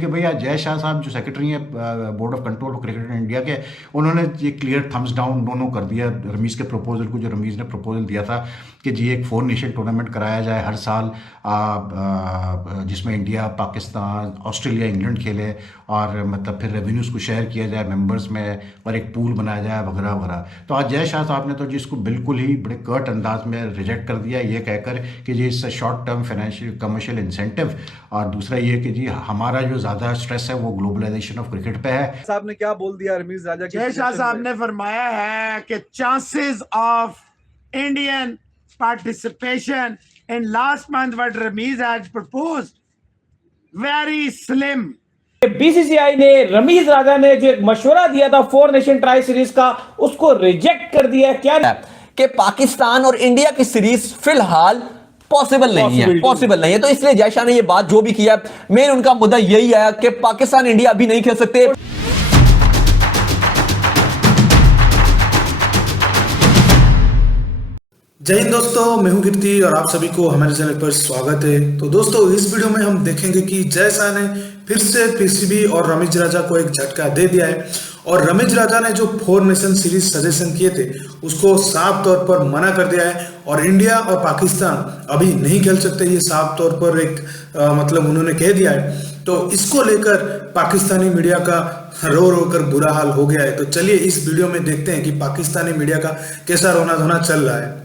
कि भैया जय शाह साहब जो सेक्रेटरी हैं board of control of cricket India के, उन्होंने ये क्लियर थम्स डाउन नो कर दिया रमीज़ के प्रपोजल को, जो रमीज़ ने प्रपोजल दिया था कि जी एक 4 नेशन टूर्नामेंट कराया जाए हर साल, जिसमें इंडिया, पाकिस्तान, ऑस्ट्रेलिया, इंग्लैंड खेले, और मतलब फिर रेवेन्यूज़ को शेयर किया जाए मेंबर्स में, और एक पूल बनाया जाए वगैरह वगैरह। तो आज जय शाह साहब ने तो जिसको बिल्कुल ही बड़े कर्ट अंदाज में रिजेक्ट कर दिया, ये कहकर कि जी इससे short term financial commercial incentive, और दूसरा ये कि जी हमारा जो ज़्यादा स्ट्रेस है वो ग्लोबलाइजेशन ऑफ क्रिकेट पे है। साहब ने क्या बोल दिया रमीज राजा? जय शाह साहब ने फरमाया है कि chances of Indian participation in last month what Rameez has proposed very slim. BCCI ने रमीज राजा ने जो एक मशवरा दिया था 4 नेशन ट्राई सीरीज का, उसको रिजेक्ट कर दिया। क्या कि पाकिस्तान और इंडिया की सीरीज फिलहाल पॉसिबल नहीं है, तो इसलिए जय शाह ने ये बात जो भी किया, मेन उनका मुद्दा यही है कि पाकिस्तान इंडिया अभी नहीं खेल सकते। जय हिंद दोस्तों, मैं हूं कीर्ति और आप सभी को हमारे चैनल पर स्वागत है। तो दोस्तों, इस वीडियो में हम देखेंगे कि जय शाह ने फिर से पीसीबी और रमीज राजा को एक झटका दे दिया है, और रमीज राजा ने जो 4 नेशन सीरीज सजेशन किए थे उसको साफ तौर पर मना कर दिया है, और इंडिया और पाकिस्तान अभी नहीं खेल सकते, ये साफ तौर पर एक मतलब उन्होंने कह दिया है। तो इसको लेकर पाकिस्तानी मीडिया का रो रो कर बुरा हाल हो गया है। तो चलिए इस वीडियो में देखते हैं कि पाकिस्तानी मीडिया का कैसा रोना धोना चल रहा है।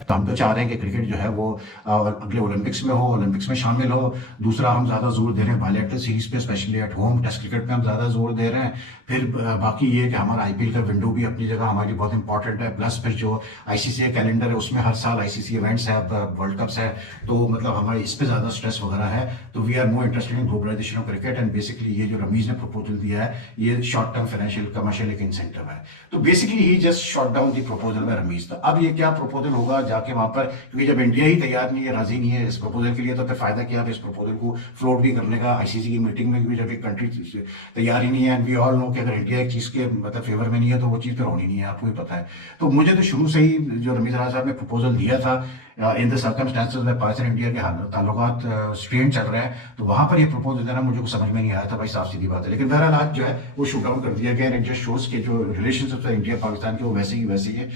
तो हम तो चाह रहे हैं कि क्रिकेट जो है वो अगले ओलंपिक्स में हो, ओलंपिक्स में शामिल हो। दूसरा, हम ज़्यादा जोर दे रहे हैं बायलैटरल सीरीज पे, specially at home test cricket पे हम ज़्यादा जोर दे रहे हैं। फिर बाकी ये कि हमारा आईपीएल का विंडो भी अपनी जगह हमारी बहुत इंपॉर्टेंट है, प्लस फिर जो आईसीसी कैलेंडर है उसमें हर साल आईसीसी इवेंट्स है, वर्ल्ड कप्स है, तो मतलब हमारे इस पर ज़्यादा स्ट्रेस वगैरह है। तो we are more interested in globalization of cricket, and basically ये जो रमीज ने प्रपोजल दिया है ये शॉर्ट टर्म फाइनेंशियल कमर्शियल एक इंसेंटिव है। तो basically he just shot down the proposal में रमीज। तो अब ये क्या प्रपोजल होगा जाके वहां पर, क्योंकि जब इंडिया ही तैयार नहीं है, राजी नहीं है इस प्रपोजल के लिए, तो फिर फायदा क्या है इस प्रपोजल को फ्लोट भी करने का आईसीसी की मीटिंग में, क्योंकि जब एक कंट्री तैयार ही नहीं है, एंड वी ऑल नो कि अगर इंडिया एक चीज के मतलब फेवर में नहीं है तो वो चीज फिर होनी नहीं है, आपको भी पता है। तो मुझे तो शुरू से ही जो रमीज राजा साहब ने प्रपोजल दिया था इन द सर्कमस्टेंसेस में पाकिस्तान इंडिया के ताल्लुकात स्ट्रेन चल रहे हैं, तो वहां पर ये प्रपोजल देना मुझे कुछ समझ में नहीं आया था भाई, साफ सीधी बात है। लेकिन बहरहाल आज जो है वो शूट डाउन कर दिया गया, एंड जस्ट शोज के जो रिलेशनशिप है इंडिया पाकिस्तान के वो वैसे ही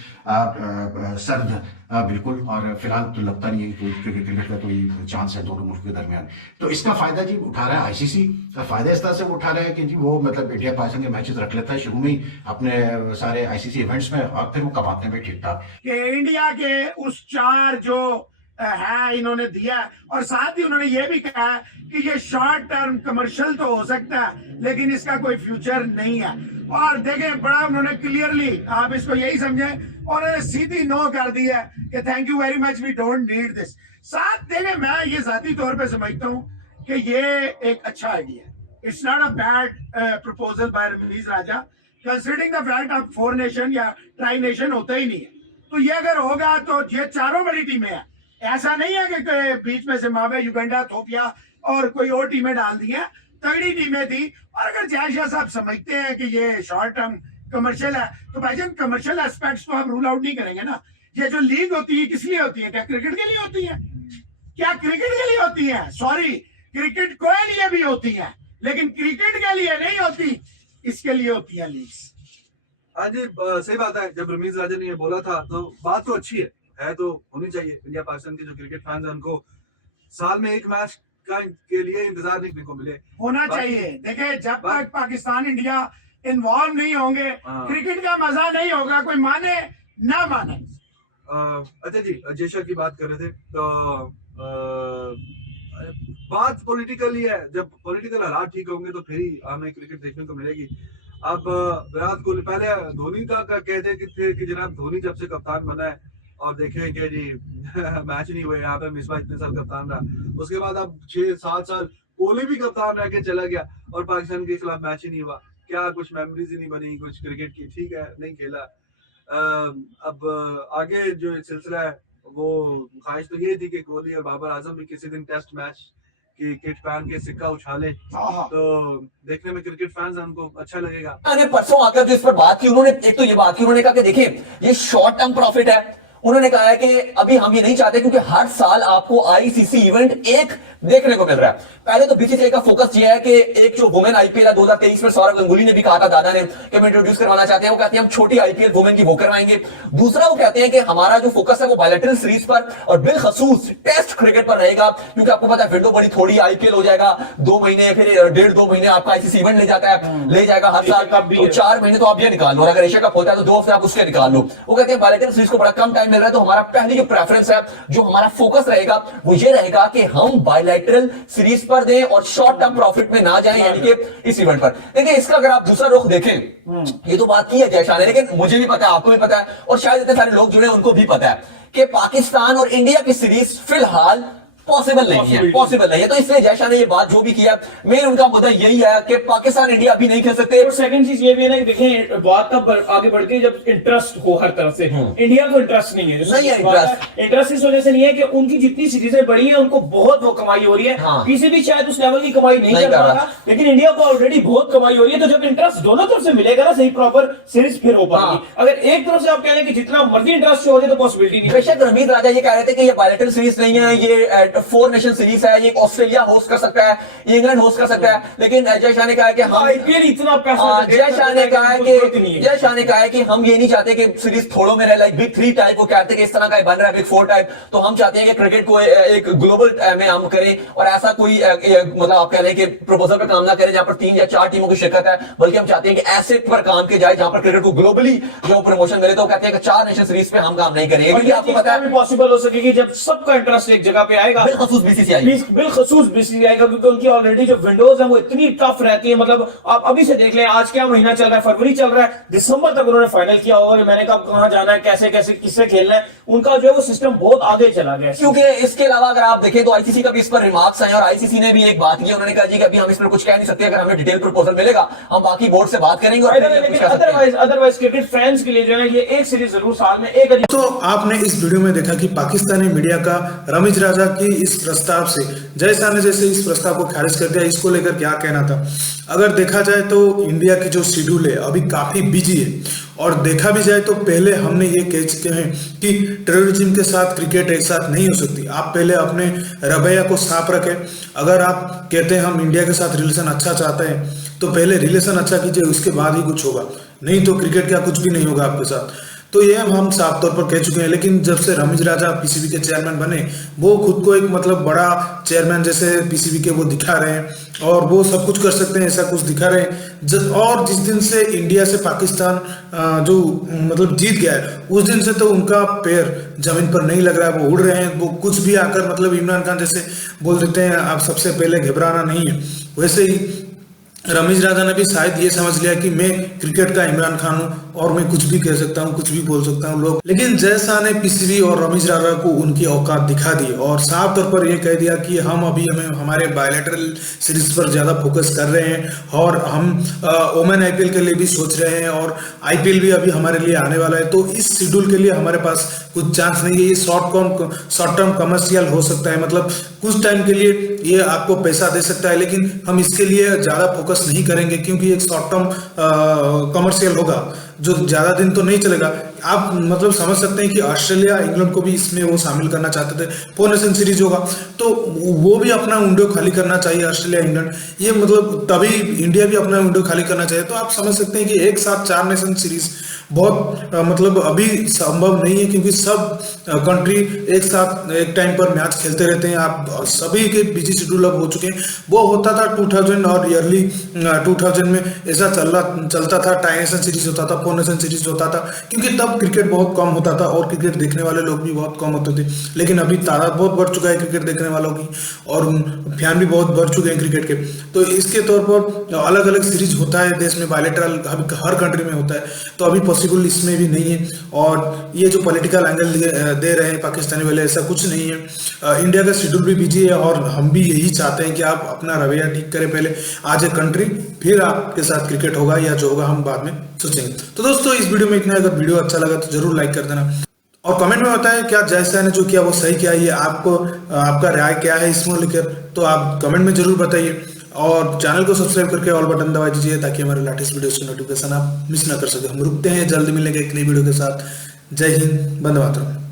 सर्द बिल्कुल, और फिलहाल तो लगता नहीं है कि क्रिकेट का कोई चांस है दोनों मुल्क के दरमियान। तो इसका फायदा जी उठा रहा है आईसीसी, फायदा इस तरह से उठा रहा है कि जी वो मतलब इंडिया पाकिस्तान के मैचेस रख लेता है शुरू में ही अपने सारे आईसीसी इवेंट्स में, और फिर वो कमाते हैं ठीक ठाक। कि इंडिया के उस 4 जो है इन्होंने दिया, और साथ ही उन्होंने ये भी कहा कि ये शॉर्ट टर्म कमर्शियल तो हो सकता है लेकिन इसका कोई फ्यूचर नहीं है। और देखें, बड़ा उन्होंने क्लियरली, आप इसको यही समझें, और सीधी नो कर दी है कि thank you very much, we don't need this. साथ देखें, मैं ये जाती तौर पे समझता हूँ कि ये एक अच्छा आइडिया है। It's not a bad proposal by Rameez Raja, considering the fact of 4 nation या ट्राई नेशन होता ही नहीं है। तो ये अगर होगा तो ये चारों बड़ी टीमें हैं, ऐसा नहीं है कि बीच में जिम्बाब्वे, युगांडा, इथियोपिया और कोई और टीमें डाल दी हैं, तगड़ी टीमें थी। और अगर जय शाह साहब समझते हैं कि ये शॉर्ट टर्म कमर्शियल है, तो भाईजान कमर्शियल एस्पेक्ट्स को हम रूल आउट नहीं करेंगे ना। ये जो लीग होती है किस लिए होती है? क्या क्रिकेट के लिए होती है? क्या क्रिकेट के लिए होती है? सॉरी, क्रिकेट के लिए भी होती है, लेकिन क्रिकेट के लिए नहीं होती, इसके लिए होती है लीग्स। हाँ जी, सही बात है। जब रमीज राजा ने ये बोला था तो बात तो अच्छी है तो होनी चाहिए। इंडिया पाकिस्तान के जो क्रिकेट फैंस हैं उनको साल में एक मैच के लिए इंतजार नहीं को मिले, होना चाहिए। देखिए, जब तक पाकिस्तान इंडिया इन्वॉल्व नहीं होंगे क्रिकेट का मजा नहीं होगा, कोई माने ना माने। अच्छा जी, जय शाह की बात कर रहे थे, तो बात पॉलिटिकल ही है। जब पॉलिटिकल हालात ठीक होंगे तो फिर ही हमें क्रिकेट देखने को मिलेगी। अब विराट कोहली, पहले धोनी का कहते थे कि जनाब धोनी जब से कप्तान बना है और देखें कि जी मैच नहीं हुए, यहाँ पे मिसबा इतने साल कप्तान रहा, उसके बाद अब 6-7 साल कोहली भी कप्तान रह के चला गया और पाकिस्तान के खिलाफ मैच ही नहीं हुआ। क्या कुछ मेमोरीज ही नहीं बनी कुछ क्रिकेट की? ठीक है, नहीं खेला। अब आगे जो सिलसिला है वो ख्वाहिश तो ये थी कि कोहली और बाबर आजम भी किसी दिन टेस्ट मैच की किट पहन के सिक्का उछाले, तो देखने में क्रिकेट फैंस हैं उनको अच्छा लगेगा। परसों आकर जो इस पर बात की उन्होंने, एक तो ये बात की उन्होंने कहा कि देखिए ये शॉर्ट टर्म प्रॉफिट है, उन्होंने कहा है कि अभी हम ये नहीं चाहते क्योंकि हर साल आपको आईसीसी इवेंट एक देखने को मिल रहा है। पहले तो बीसीसीआई का फोकस ये है कि एक जो वुमेन आईपीएल है 2023 में सौरव गंगुली ने भी कहा था, दादा ने, कि हम इंट्रोड्यूस करवाना चाहते हैं। वो कहते हैं हम छोटी आईपीएल वुमेन की वो करवाएंगे। दूसरा वो कहते हैं कि हमारा जो फोकस है वो बायलैटरल सीरीज पर और बिलखसूस टेस्ट क्रिकेट पर रहेगा, क्योंकि आपको पता है विंडो बड़ी थोड़ी, आईपीएल हो जाएगा 2 महीने, फिर 1.5-2 महीने आपका आईसीसी इवेंट ले जाएगा हर साल का, तो 4 महीने तो आप ये निकाल लो, और अगर एशिया कप होता है तो 2 हफ्ते आप उसके निकाल लो। वो कहते हैं बायलैटरल सीरीज को बड़ा कम टाइम मिल रहा है, तो हमारा पहली जो प्रेफरेंस है, जो हमारा फोकस रहेगा वो ये रहेगा कि हम बायलैटरल सीरीज पर दें और शॉर्ट टर्म प्रॉफिट में ना जाएं, यानी कि इस इवेंट पर। देखिए इसका अगर आप दूसरा रुख देखें, ये तो बात की है जयशान ने, लेकिन मुझे भी पता है, आपको भी पता है, और शायद इतने सारे लोग जुड़े उनको भी पता है कि पाकिस्तान और इंडिया की सीरीज फिलहाल पॉसिबल नहीं है। तो इसलिए जयशान ने ये बात जो भी किया, मेन उनका मुद्दा यही है कि पाकिस्तान इंडिया अभी नहीं खेल सकते। और सेकंड चीज ये भी है ना कि देखें बात तब आगे बढ़ती है जब इंटरेस्ट हो हर तरफ से। इंडिया को इंटरेस्ट नहीं है, इंटरेस्ट इस वजह से नहीं है कि उनकी जितनी सीरीजें बड़ी हैं उनको बहुत वो कमाई हो रही है। पीसीबी शायद उस लेवल की कमाई नहीं कर रहा, लेकिन इंडिया को ऑलरेडी बहुत कमाई हो रही है। तो जब इंटरेस्ट दोनों तरफ से मिलेगा ना, सही प्रॉपर सीरीज फिर हो पाएगी। अगर एक तरफ से आप कह रहे हैं कि जितना मर्जी इंटरेस्ट हो जाए तो पॉसिबिलिटी नहीं। बेशक रमीज राजा ये कह रहे थे कि ये बायलैटरल सीरीज नहीं है, ये 4 नेशन सीरीज है, ये ऑस्ट्रेलिया होस्ट कर सकता है, ये इंग्लैंड होस्ट कर सकता है, लेकिन जय शाह ने कहा है कि हम आईपीएल इतना पैसा, जय शाह ने कहा है कि हम ये नहीं चाहते कि सीरीज थोड़ों में रहे, लाइक बिग 3 टाइप को कहते हैं कि इस तरह का बन रहा है बिग 4 टाइप। तो हम चाहते हैं कि क्रिकेट को एक ग्लोबल में हम करें, और ऐसा कोई मतलब आप कह रहे हैं कि प्रपोजल पर काम ना करें जहां पर 3 या 4 टीमों की शिरकत है, बल्कि हम चाहते हैं कि ऐसे पर काम किया जाए जहां पर क्रिकेट को ग्लोबली जो प्रमोशन मिले। तो कहते हैं कि 4 नेशन सीरीज पे हम काम नहीं करेंगे, क्योंकि आपको पता है पॉसिबल हो सकेगी जब सबका इंटरेस्ट एक जगह पे आएगा, बिलखसूस बीसीसीआई का, क्योंकि उनकी ऑलरेडी जो विंडोज है वो इतनी टफ रहती है। मतलब आप अभी से देख लें, आज क्या महीना चल रहा है, फरवरी चल रहा है, दिसंबर तक उन्होंने फाइनल किया होगा, मैंने कब कहां जाना है, कैसे कैसे किससे खेलना है, उनका जो है वो सिस्टम बहुत आगे चला गया। क्योंकि इसके अलावा अगर आप देखें तो आईसीसी का भी इस पर रिमार्क्स आए, और आईसीसी ने भी एक बात की, उन्होंने कहा जी कि अभी हम इस पर कुछ कह नहीं सकते, अगर हमें डिटेल प्रपोजल मिलेगा हम बाकी बोर्ड से बात करेंगे। और अदरवाइज क्रिकेट फैंस के लिए जो है ये एक सीरीज जरूर साल में एक। तो आपने इस वीडियो में देखा कि पाकिस्तानी मीडिया का रमीज राजा की इस प्रस्ताव से जय शाह ने जैसे इस प्रस्ताव को खारिज कर दिया, इसको लेकर क्या कहना था। अगर देखा जाए तो इंडिया की जो शेड्यूल है अभी काफी बिजी है, और देखा भी जाए तो पहले हमने ये कह चुके हैं कि टेररिज्म के साथ क्रिकेट एक साथ नहीं हो सकती। आप पहले अपने रवैया को साफ रखें। अगर आप कहते हैं हम इंडिया के साथ रिलेशन अच्छा चाहते हैं तो पहले रिलेशन अच्छा कीजिए, उसके बाद ही कुछ होगा, नहीं तो क्रिकेट का कुछ भी नहीं होगा आपके साथ। तो ये हम साफ तौर पर कह चुके हैं। लेकिन जब से रमीज राजा पीसीबी के चेयरमैन बने, वो खुद को एक मतलब बड़ा चेयरमैन जैसे पीसीबी के वो दिखा रहे हैं, और वो सब कुछ कर सकते हैं ऐसा कुछ दिखा रहे हैं। और जिस दिन से इंडिया से पाकिस्तान जो मतलब जीत गया है, उस दिन से तो उनका पैर जमीन पर नहीं लग रहा है, वो उड़ रहे हैं। वो कुछ भी आकर मतलब इमरान खान जैसे बोल देते हैं आप सबसे पहले घबराना नहीं है, वैसे ही रमीज राजा ने भी शायद ये समझ लिया कि मैं क्रिकेट का इमरान खान हूं और मैं कुछ भी कह सकता हूं, कुछ भी बोल सकता हूं लोग। लेकिन जय शाह ने पीसीबी और रमीज राजा को उनकी औकात दिखा दी और साफ तौर पर यह कह दिया कि हम अभी हमारे बायलैटरल सीरीज पर ज्यादा फोकस कर रहे हैं, और हम ओमेन आईपीएल के लिए भी सोच रहे हैं, और आईपीएल भी अभी हमारे लिए आने वाला है। तो इस शेड्यूल के लिए हमारे पास कुछ चांस नहीं है। ये शॉर्ट टर्म कमर्शियल हो सकता है, मतलब कुछ टाइम के लिए ये आपको पैसा दे सकता है, लेकिन हम इसके लिए ज्यादा फोकस नहीं करेंगे, क्योंकि एक शॉर्ट टर्म कमर्शियल होगा जो ज्यादा दिन तो नहीं चलेगा। आप मतलब समझ सकते हैं कि ऑस्ट्रेलिया इंग्लैंड को भी इसमें वो शामिल करना चाहते थे, 4 नेशन सीरीज होगा तो वो भी अपना विंडो खाली करना चाहिए, ऑस्ट्रेलिया इंग्लैंड, ये मतलब तभी इंडिया भी अपना विंडो खाली करना चाहिए। तो आप समझ सकते हैं कि एक साथ 4 नेशन सीरीज बहुत मतलब अभी संभव नहीं है, क्योंकि सब कंट्री एक साथ एक टाइम पर मैच खेलते रहते हैं। आप सभी के बिजी शेड्यूल अब हो चुके हैं। वो होता था 2000 और ईयरली 2000 में ऐसा चलता था, टाई नेशन सीरीज होता था, 4 नेशन सीरीज होता था, क्योंकि तब क्रिकेट बहुत कम होता था और क्रिकेट देखने वाले लोग भी बहुत कम होते थे। लेकिन अभी तादाद बहुत बढ़ चुका है क्रिकेट देखने वालों की, और फैन भी बहुत बढ़ चुके हैं क्रिकेट के। तो इसके तौर पर अलग अलग सीरीज होता है देश में, बायलैटरल हर कंट्री में होता है, तो अभी पॉसिबल इसमें भी नहीं है। और ये जो पॉलिटिकल एंगल दे रहे हैं पाकिस्तानी वाले, ऐसा कुछ नहीं है। इंडिया का शेड्यूल भी बिजी है, और हम भी यही चाहते हैं कि आप अपना रवैया ठीक करें, पहले आज एक कंट्री, फिर आपके साथ क्रिकेट होगा, या जो होगा हम बाद में सोचेंगे। तो दोस्तों इस वीडियो में इतना। अगर वीडियो अच्छा लगा तो जरूर लाइक कर देना, और कमेंट में बताएं क्या जय शाह ने जो किया वो सही किया, ये आपको आपका राय क्या है इसमें लेकर, तो आप कमेंट में जरूर बताइए। और चैनल को सब्सक्राइब करके ऑल बटन दबा दीजिए, ताकि हमारे लेटेस्ट वीडियोस की नोटिफिकेशन आप मिस ना कर सके। हम रुकते हैं, जल्द मिलेंगे एक नई वीडियो के साथ। जय हिंद, वंदे मातरम।